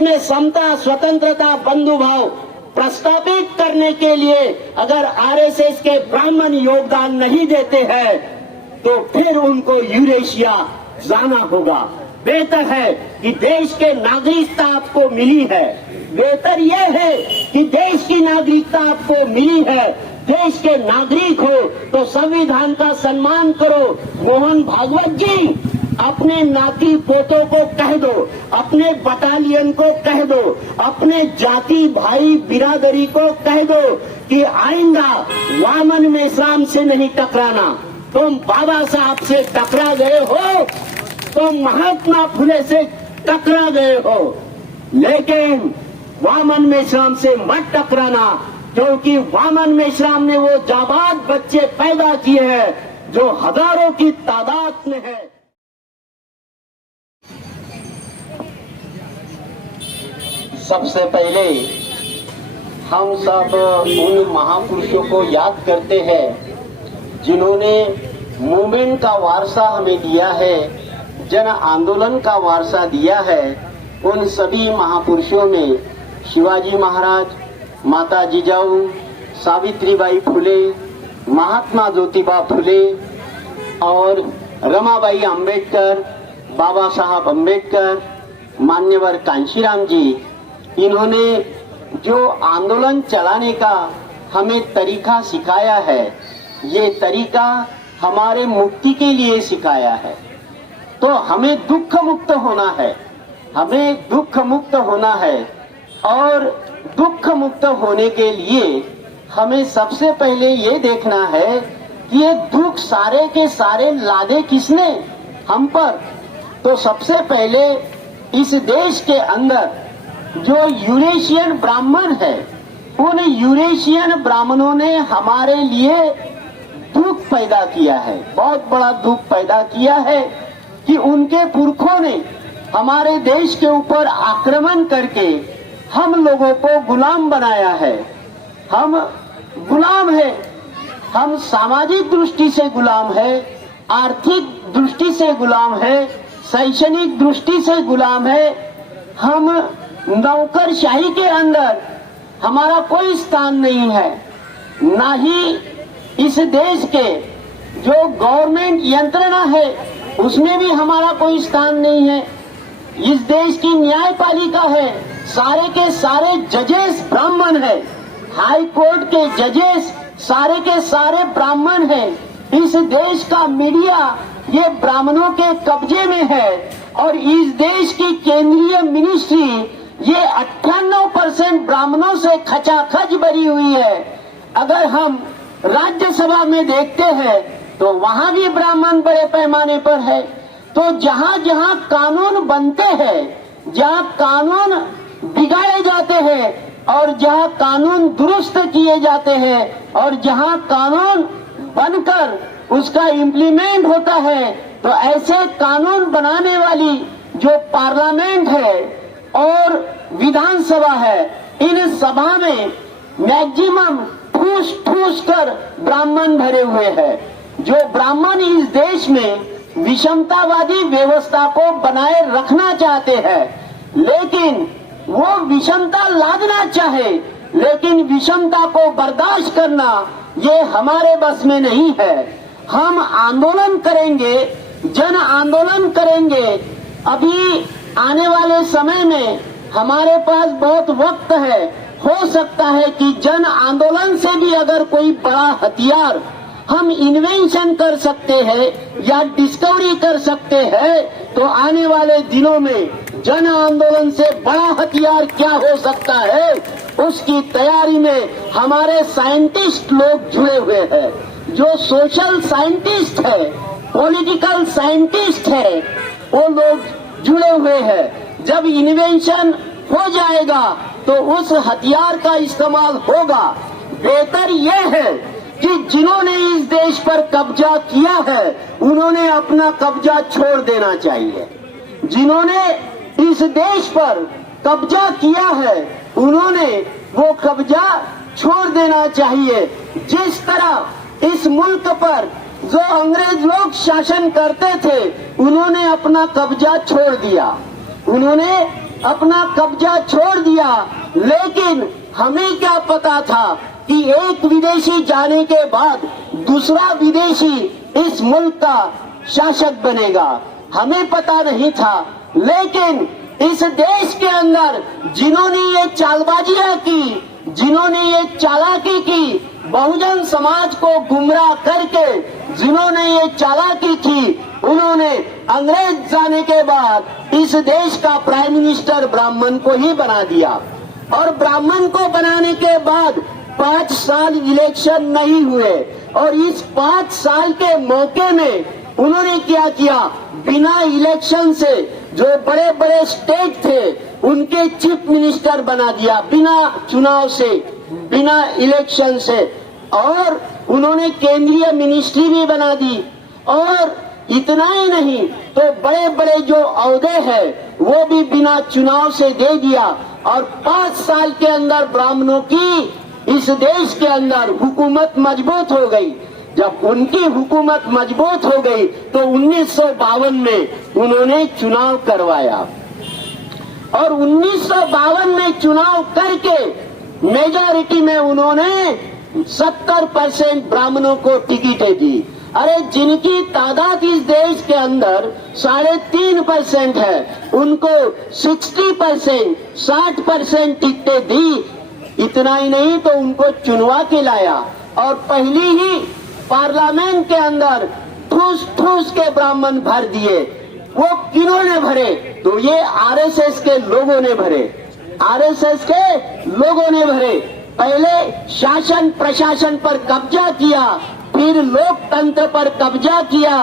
में समता, स्वतंत्रता, बंधुभाव प्रस्तावित करने के लिए अगर आरएसएस के ब्राह्मण योगदान नहीं देते हैं तो फिर उनको यूरेशिया जाना होगा। बेहतर है कि देश के नागरिकता आपको मिली है, बेहतर यह है कि देश की नागरिकता आपको मिली है, देश के नागरिक हो तो संविधान का सम्मान करो। मोहन भागवत जी, अपने नाती पोतों को कह दो, अपने बटालियन को कह दो, अपने जाति भाई बिरादरी को कह दो कि आइंदा वामन मेश्राम से नहीं टकराना। तुम बाबा साहब से टकरा गए हो, तुम महात्मा फुले से टकरा गए हो, लेकिन वामन मेश्राम से मत टकराना, क्योंकि वामन मेश्राम ने वो जाबाज बच्चे पैदा किए हैं जो हजारों की तादाद में है। सबसे पहले हम सब उन महापुरुषों को याद करते हैं जिन्होंने मूवमेंट का वारसा हमें दिया है, जन आंदोलन का वारसा दिया है। उन सभी महापुरुषों में शिवाजी महाराज, माता जिजाऊ, सावित्रीबाई फुले, महात्मा ज्योतिबा फुले और रमाबाई अंबेडकर, बाबा साहब अंबेडकर, मान्यवर कांशीराम जी, इन्होंने जो आंदोलन चलाने का हमें तरीका सिखाया है, ये तरीका हमारे मुक्ति के लिए सिखाया है। तो हमें दुख मुक्त होना है, हमें दुख मुक्त होना है, और दुख मुक्त होने के लिए हमें सबसे पहले ये देखना है कि ये दुख सारे के सारे लादे किसने हम पर। तो सबसे पहले इस देश के अंदर जो यूरेशियन ब्राह्मण है, उन यूरेशियन ब्राह्मणों ने हमारे लिए दुख पैदा किया है, बहुत बड़ा दुख पैदा किया है कि उनके पुरखों ने हमारे देश के ऊपर आक्रमण करके हम लोगों को गुलाम बनाया है। हम गुलाम है, हम सामाजिक दृष्टि से गुलाम है, आर्थिक दृष्टि से गुलाम है, शैक्षणिक दृष्टि से गुलाम है। हम नौकरशाही के अंदर हमारा कोई स्थान नहीं है, ना ही इस देश के जो गवर्नमेंट यंत्रणा है उसमें भी हमारा कोई स्थान नहीं है। इस देश की न्यायपालिका है, सारे के सारे जजेस ब्राह्मण है, हाई कोर्ट के जजेस सारे के सारे ब्राह्मण है। इस देश का मीडिया ये ब्राह्मणों के कब्जे में है, और इस देश की केंद्रीय मिनिस्ट्री ये 98% ब्राह्मणों से खचाखच भरी हुई है। अगर हम राज्यसभा में देखते हैं तो वहां भी ब्राह्मण बड़े पैमाने पर है। तो जहां जहां कानून बनते हैं, जहां कानून बिगाड़े जाते हैं और जहां कानून दुरुस्त किए जाते हैं और जहां कानून बनकर उसका इम्प्लीमेंट होता है, तो ऐसे कानून बनाने वाली जो पार्लियामेंट है और विधानसभा है, इन सभा में मैक्सिमम ठूस ठूस कर ब्राह्मण भरे हुए हैं। जो ब्राह्मण इस देश में विषमतावादी व्यवस्था को बनाए रखना चाहते हैं, लेकिन वो विषमता लादना चाहे, लेकिन विषमता को बर्दाश्त करना ये हमारे बस में नहीं है। हम आंदोलन करेंगे, जन आंदोलन करेंगे। अभी आने वाले समय में हमारे पास बहुत वक्त है, हो सकता है कि जन आंदोलन से भी अगर कोई बड़ा हथियार हम इन्वेंशन कर सकते हैं या डिस्कवरी कर सकते हैं, तो आने वाले दिनों में जन आंदोलन से बड़ा हथियार क्या हो सकता है, उसकी तैयारी में हमारे साइंटिस्ट लोग जुड़े हुए हैं। जो सोशल साइंटिस्ट है, पॉलिटिकल साइंटिस्ट है, वो लोग जुड़े हुए हैं। जब इन्वेंशन हो जाएगा तो उस हथियार का इस्तेमाल होगा। बेहतर यह है कि जिन्होंने इस देश पर कब्जा किया है उन्होंने अपना कब्जा छोड़ देना चाहिए। जिन्होंने इस देश पर कब्जा किया है उन्होंने वो कब्जा छोड़ देना चाहिए। जिस तरह इस मुल्क पर जो अंग्रेज लोग शासन करते थे, उन्होंने अपना कब्जा छोड़ दिया। उन्होंने अपना कब्जा छोड़ दिया, लेकिन हमें क्या पता था कि एक विदेशी जाने के बाद दूसरा विदेशी इस मुल्क का शासक बनेगा। हमें पता नहीं था, लेकिन इस देश के अंदर जिन्होंने ये चालबाजियां की, जिन्होंने ये चालाकी की, बहुजन समाज को गुमराह करके जिन्होंने ये चालाकी की, उन्होंने अंग्रेज जाने के बाद इस देश का प्राइम मिनिस्टर ब्राह्मण को ही बना दिया। और ब्राह्मण को बनाने के बाद 5 साल इलेक्शन नहीं हुए, और इस 5 साल के मौके में उन्होंने क्या किया, बिना इलेक्शन से जो बड़े बड़े स्टेट थे उनके चीफ मिनिस्टर बना दिया, बिना चुनाव से, बिना इलेक्शन से। और उन्होंने केंद्रीय मिनिस्ट्री भी बना दी। और इतना ही नहीं, तो बड़े बड़े जो ओहदे हैं वो भी बिना चुनाव से दे दिया। और 5 साल के अंदर ब्राह्मणों की इस देश के अंदर हुकूमत मजबूत हो गई। जब उनकी हुकूमत मजबूत हो गई तो 1952 में उन्होंने चुनाव करवाया, और 1952 में चुनाव करके मेजॉरिटी में उन्होंने 70% ब्राह्मणों को टिकटें दी। अरे जिनकी तादाद इस देश के अंदर 3.5% है, उनको 60%, 60% टिकटें दी। इतना ही नहीं तो उनको चुनवा के लाया, और पहली ही पार्लियामेंट के अंदर ठूस ठूस के ब्राह्मण भर दिए। वो किन्होंने भरे? तो ये आरएसएस के लोगों ने भरे, आरएसएस के लोगों ने भरे। पहले शासन प्रशासन पर कब्जा किया, फिर लोकतंत्र पर कब्जा किया,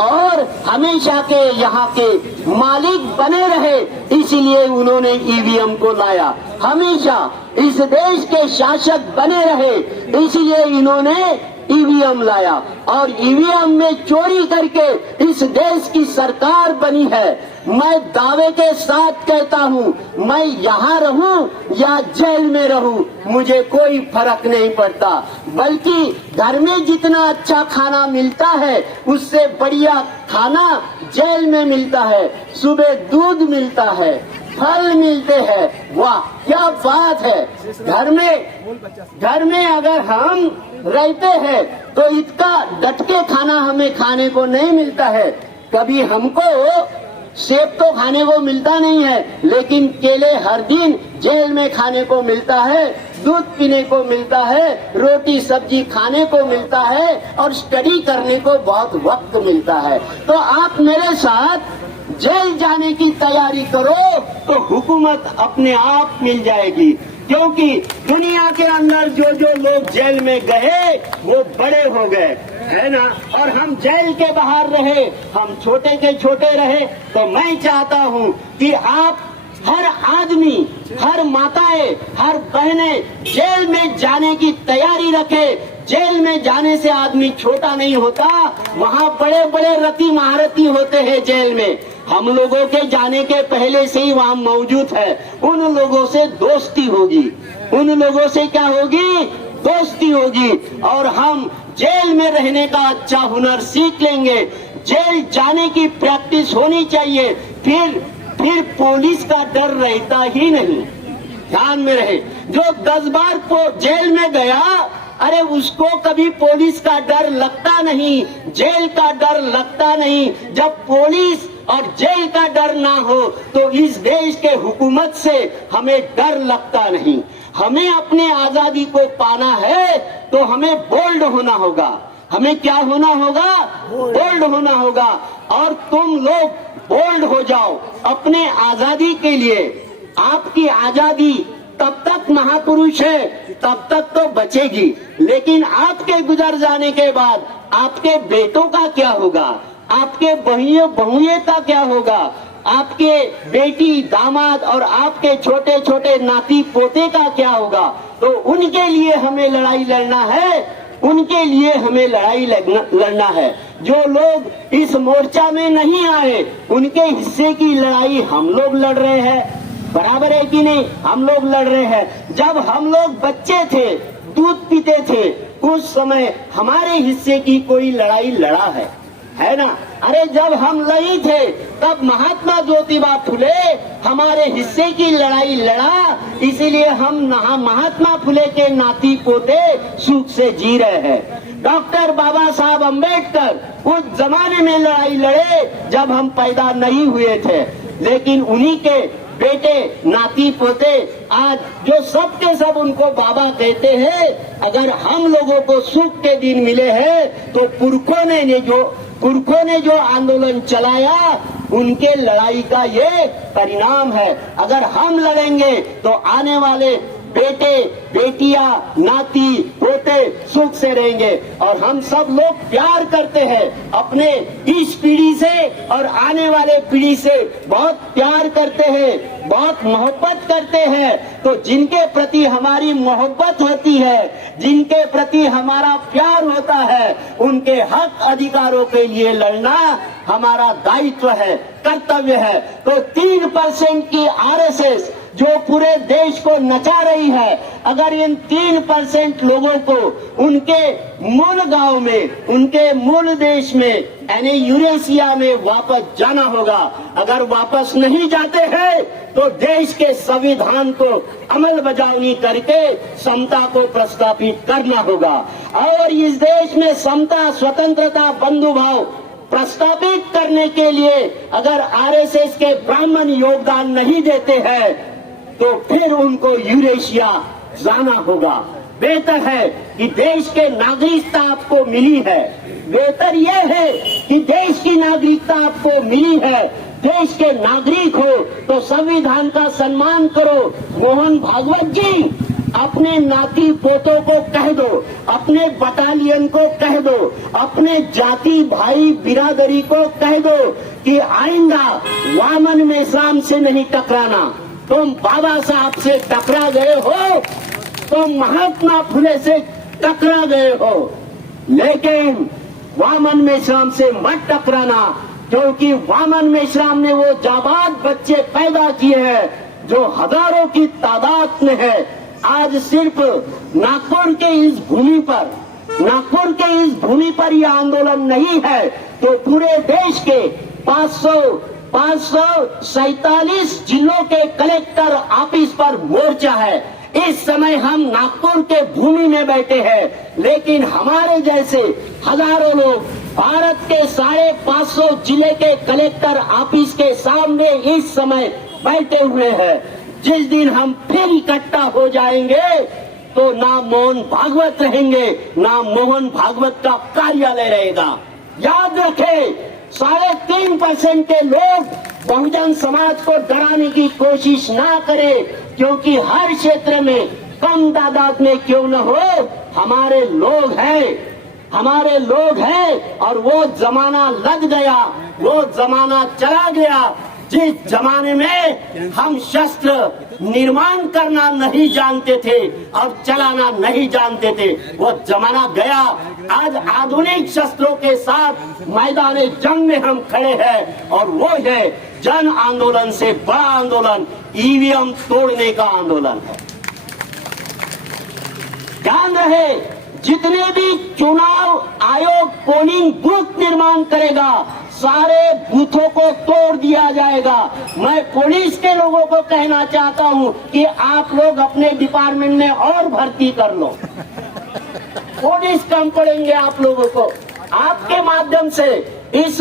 और हमेशा के यहाँ के मालिक बने रहे, इसलिए उन्होंने ईवीएम को लाया। हमेशा इस देश के शासक बने रहे, इसलिए इन्होंने ईवीएम लाया, और ईवीएम में चोरी करके इस देश की सरकार बनी है। मैं दावे के साथ कहता हूँ, मैं यहाँ रहूँ या जेल में रहूँ, मुझे कोई फर्क नहीं पड़ता। बल्कि घर में जितना अच्छा खाना मिलता है, उससे बढ़िया खाना जेल में मिलता है। सुबह दूध मिलता है, फल मिलते हैं, वाह क्या बात है। घर में अगर हम रहते हैं तो इतना डट के खाना हमें खाने को नहीं मिलता है। कभी हमको सेब तो खाने को मिलता नहीं है, लेकिन केले हर दिन जेल में खाने को मिलता है, दूध पीने को मिलता है, रोटी सब्जी खाने को मिलता है, और स्टडी करने को बहुत वक्त मिलता है। तो आप मेरे साथ जेल जाने की तैयारी करो तो हुकूमत अपने आप मिल जाएगी। क्योंकि दुनिया के अंदर जो जो लोग जेल में गए वो बड़े हो गए, है ना, और हम जेल के बाहर रहे, हम छोटे के छोटे रहे। तो मैं चाहता हूँ कि आप हर आदमी, हर माताएं, हर बहनें जेल में जाने की तैयारी रखे। जेल में जाने से आदमी छोटा नहीं होता, वहाँ बड़े बड़े रति महारथी होते हैं जेल में। हम लोगों के जाने के पहले से ही वहाँ मौजूद है। उन लोगों से दोस्ती होगी, उन लोगों से क्या होगी, दोस्ती होगी, और हम जेल में रहने का अच्छा हुनर सीख लेंगे। जेल जाने की प्रैक्टिस होनी चाहिए, फिर पुलिस का डर रहता ही नहीं। ध्यान में रहे, जो 10 बार जेल में गया, अरे उसको कभी पुलिस का डर लगता नहीं, जेल का डर लगता नहीं। जब पुलिस और जेल का डर ना हो तो इस देश के हुकूमत से हमें डर लगता नहीं। हमें अपने आजादी को पाना है तो हमें बोल्ड होना होगा। हमें क्या होना होगा? बोल्ड होना होगा। और तुम लोग बोल्ड हो जाओ अपने आजादी के लिए। आपकी आजादी तब तक महापुरुष है, तब तक तो बचेगी, लेकिन आपके गुजर जाने के बाद आपके बेटों का क्या होगा, आपके बहुए का क्या होगा, आपके बेटी दामाद और आपके छोटे छोटे नाती पोते का क्या होगा। तो उनके लिए हमें लड़ाई लड़ना है, उनके लिए हमें लड़ाई लड़ना है। जो लोग इस मोर्चा में नहीं आए, उनके हिस्से की लड़ाई हम लोग लड़ रहे हैं। बराबर है कि नहीं? हम लोग लड़ रहे हैं। जब हम लोग बच्चे थे, दूध पीते थे, उस समय हमारे हिस्से की कोई लड़ाई लड़ा है ना? अरे जब हम नहीं थे तब महात्मा ज्योतिबा फुले हमारे हिस्से की लड़ाई लड़ा, इसीलिए हम महात्मा फुले के नाती पोते सुख से जी रहे हैं। डॉक्टर बाबा साहब अम्बेडकर उस जमाने में लड़ाई लड़े जब हम पैदा नहीं हुए थे, लेकिन उन्हीं के बेटे नाती पोते आज जो सब के सब उनको बाबा कहते हैं। अगर हम लोगों को सुख के दिन मिले हैं तो पुरखों ने जो आंदोलन चलाया उनके लड़ाई का ये परिणाम है। अगर हम लड़ेंगे तो आने वाले बेटे बेटियां नाती पोते सुख से रहेंगे। और हम सब लोग प्यार करते हैं अपने इस पीढ़ी से और आने वाले पीढ़ी से बहुत प्यार करते हैं, बहुत मोहब्बत करते हैं। तो जिनके प्रति हमारी मोहब्बत होती है, जिनके प्रति हमारा प्यार होता है, उनके हक अधिकारों के लिए लड़ना हमारा दायित्व है, कर्तव्य है। तो 3% की आरएसएस जो पूरे देश को नचा रही है, अगर इन 3% लोगों को उनके मूल गांव में, उनके मूल देश में यानी यूरेशिया में वापस जाना होगा। अगर वापस नहीं जाते हैं तो देश के संविधान को अमल बजावनी करके समता को प्रस्थापित करना होगा। और इस देश में समता, स्वतंत्रता, बंधुभाव प्रस्थापित करने के लिए अगर आरएसएस के ब्राह्मण योगदान नहीं देते हैं तो फिर उनको यूरेशिया जाना होगा। बेहतर है कि देश के नागरिकता आपको मिली है, बेहतर यह है कि देश की नागरिकता आपको मिली है, देश के नागरिक हो तो संविधान का सम्मान करो। मोहन भागवत जी अपने नाती पोतों को कह दो, अपने बटालियन को कह दो, अपने जाति भाई बिरादरी को कह दो कि आइंदा वामन मेश्राम से नहीं टकराना। तुम बाबा साहब से टकरा गए हो, तुम महात्मा फुले से टकरा गए हो, लेकिन वामन मेश्राम से मत टकराना, क्योंकि वामन मेश्राम ने वो जाबाज बच्चे पैदा किए हैं जो हजारों की तादाद में है। आज सिर्फ नागपुर के इस भूमि पर यह आंदोलन नहीं है तो पूरे देश के 547 जिलों के कलेक्टर ऑफिस पर मोर्चा है। इस समय हम नागपुर के भूमि में बैठे हैं, लेकिन हमारे जैसे हजारों लोग भारत के 550 जिले के कलेक्टर ऑफिस के सामने इस समय बैठे हुए हैं। जिस दिन हम फिर इकट्ठा हो जाएंगे तो ना मोहन भागवत रहेंगे, ना मोहन भागवत का कार्यालय रहेगा। याद रखें, 3.5% के लोग बहुजन समाज को डराने की कोशिश ना करें, क्योंकि हर क्षेत्र में कम तादाद में क्यों न हो हमारे लोग हैं। और वो जमाना लग गया, वो जमाना चला गया जिस जमाने में हम शस्त्र निर्माण करना नहीं जानते थे और चलाना नहीं जानते थे, वो जमाना गया। आज आधुनिक शस्त्रों के साथ मैदान जंग में हम खड़े हैं और वो है जन आंदोलन से बड़ा आंदोलन ईवीएम तोड़ने का आंदोलन है। ध्यान रहे, जितने भी चुनाव आयोग पोलिंग बूथ निर्माण करेगा सारे बूथों को तोड़ दिया जाएगा। मैं पुलिस के लोगों को कहना चाहता हूं कि आप लोग अपने डिपार्टमेंट में और भर्ती कर लो, पुलिस कम पड़ेंगे आप लोगों को। आपके माध्यम से इस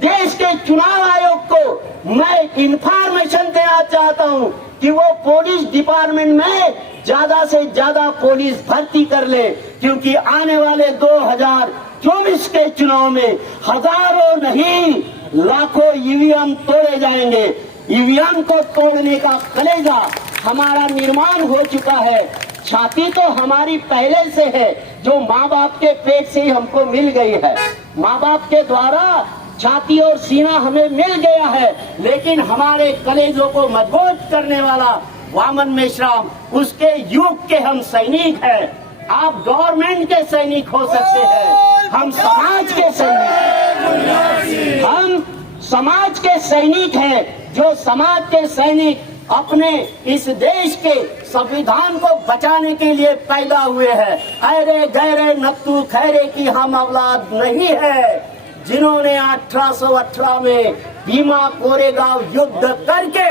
देश के चुनाव आयोग को मैं इंफॉर्मेशन देना चाहता हूं कि वो पुलिस डिपार्टमेंट में ज्यादा से ज्यादा पुलिस भर्ती कर ले, क्योंकि आने वाले 2024 के चुनाव में हजारों नहीं लाखों ईवीएम तोड़े जाएंगे। ईवीएम को तोड़ने का कलेजा हमारा निर्माण हो चुका है। छाती तो हमारी पहले से है, जो माँ बाप के पेट से ही हमको मिल गई है। माँ बाप के द्वारा छाती और सीना हमें मिल गया है, लेकिन हमारे कलेजों को मजबूत करने वाला वामन मेश्राम, उसके युग के हम सैनिक हैं। आप गवर्नमेंट के सैनिक हो सकते हैं, हम समाज के सैनिक, हम समाज के सैनिक हैं। जो समाज के सैनिक अपने इस देश के संविधान को बचाने के लिए पैदा हुए हैं। अरे गहरे नत्तू खैरे की हम औलाद नहीं है, जिन्होंने 1818 में भीमा कोरेगांव युद्ध करके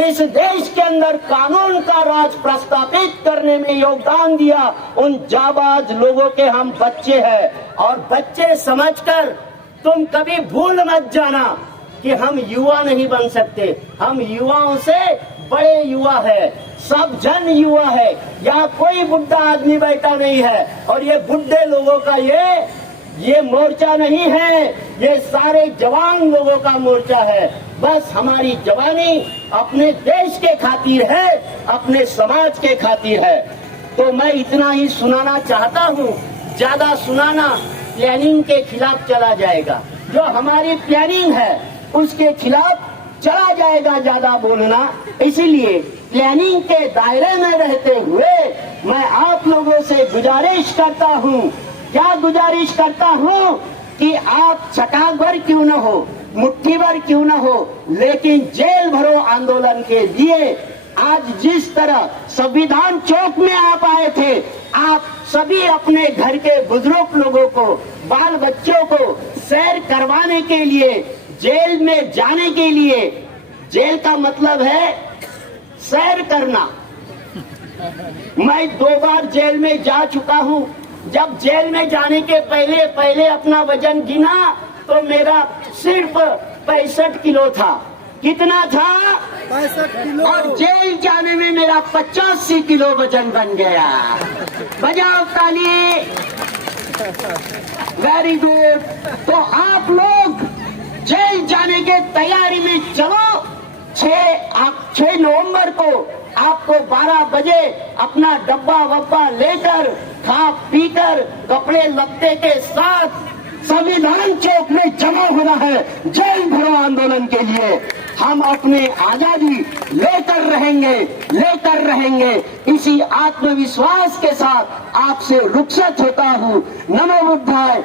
इस देश के अंदर कानून का राज प्रस्तापित करने में योगदान दिया, उन जाबाज लोगों के हम बच्चे हैं। और बच्चे समझकर तुम कभी भूल मत जाना कि हम युवा नहीं बन सकते। हम युवाओं से बड़े युवा है, सब जन युवा है। यहाँ कोई बुढ़ा आदमी बैठा नहीं है। और ये बुढ़े लोगों का ये मोर्चा नहीं है, ये सारे जवान लोगों का मोर्चा है। बस हमारी जवानी अपने देश के खातिर है, अपने समाज के खातिर है। तो मैं इतना ही सुनाना चाहता हूँ, ज्यादा सुनाना प्लानिंग के खिलाफ चला जाएगा। जो हमारी प्लानिंग है उसके खिलाफ चला जाएगा ज्यादा बोलना। इसीलिए प्लानिंग के दायरे में रहते हुए मैं आप लोगों से गुजारिश करता हूँ, क्या गुजारिश करता हूँ कि आप चटाक भर क्यों न हो, मुट्ठी भर क्यों न हो, लेकिन जेल भरो आंदोलन के लिए आज जिस तरह संविधान चौक में आप आए थे, आप सभी अपने घर के बुजुर्ग लोगों को, बाल बच्चों को सैर करवाने के लिए, जेल में जाने के लिए, जेल का मतलब है सैर करना। मैं 2 बार जेल में जा चुका हूँ। जब जेल में जाने के पहले अपना वजन गिना तो मेरा सिर्फ 65 किलो था। कितना था? 65 किलो। और जेल जाने में मेरा 85 किलो वजन बन गया। बजाओ ताली। Very good. तो आप लोग जेल जाने के तैयारी में चलो। 6 नवंबर को आपको 12 बजे अपना डब्बा वब्बा लेकर, खा पीकर, कपड़े लत्ते के साथ संविधान चौक में जमा होना है जेल भरो आंदोलन के लिए। हम अपने आजादी लेकर रहेंगे। इसी आत्मविश्वास के साथ आपसे रुखसत होता हूँ। नमो बुद्धाय।